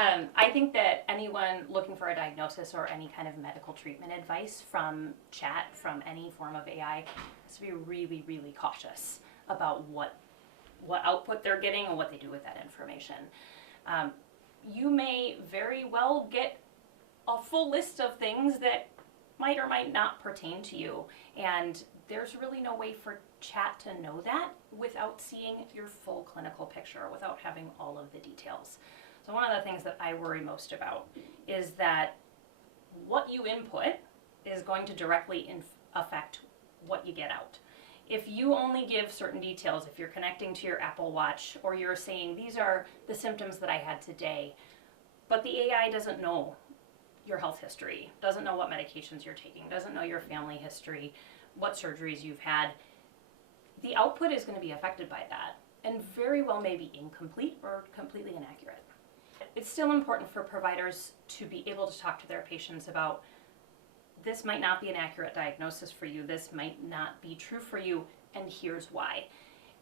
I think that anyone looking for a diagnosis or any kind of medical treatment advice from chat, from any form of AI, has to be really, really cautious about what output they're getting and what they do with that information. You may very well get a full list of things that might or might not pertain to you, and there's really no way for chat to know that without seeing your full clinical picture, without having all of the details. So one of the things that I worry most about is that what you input is going to directly affect what you get out. If you only give certain details, if you're connecting to your Apple Watch or you're saying these are the symptoms that I had today, but the AI doesn't know your health history, doesn't know what medications you're taking, doesn't know your family history, what surgeries you've had, the output is going to be affected by that and very well may be incomplete or completely inaccurate. It's still important for providers to be able to talk to their patients about this might not be an accurate diagnosis for you, this might not be true for you, and here's why.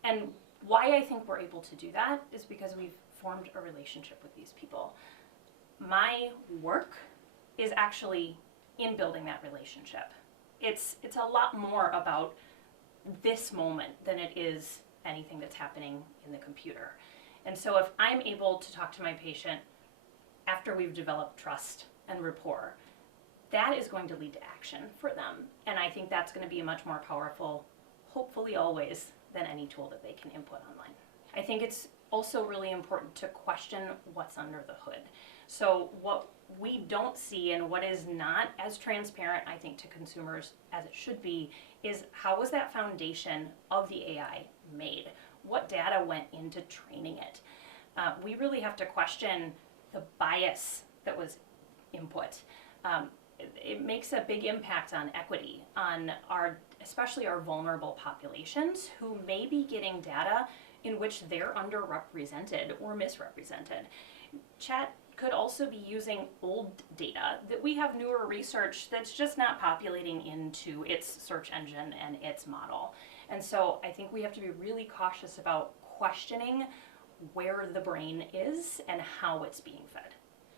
And why I think we're able to do that is because we've formed a relationship with these people. My work is actually in building that relationship. It's a lot more about this moment than it is anything that's happening in the computer. And so if I'm able to talk to my patient after we've developed trust and rapport, that is going to lead to action for them. And I think that's going to be much more powerful, hopefully always, than any tool that they can input online. I think it's also really important to question what's under the hood. So what we don't see and what is not as transparent, I think, to consumers as it should be, is how was that foundation of the AI made? What data went into training it? We really have to question the bias that was input. It makes a big impact on equity, on especially our vulnerable populations who may be getting data in which they're underrepresented or misrepresented. Chat could also be using old data that we have newer research that's just not populating into its search engine and its model. And so I think we have to be really cautious about questioning where the brain is and how it's being fed.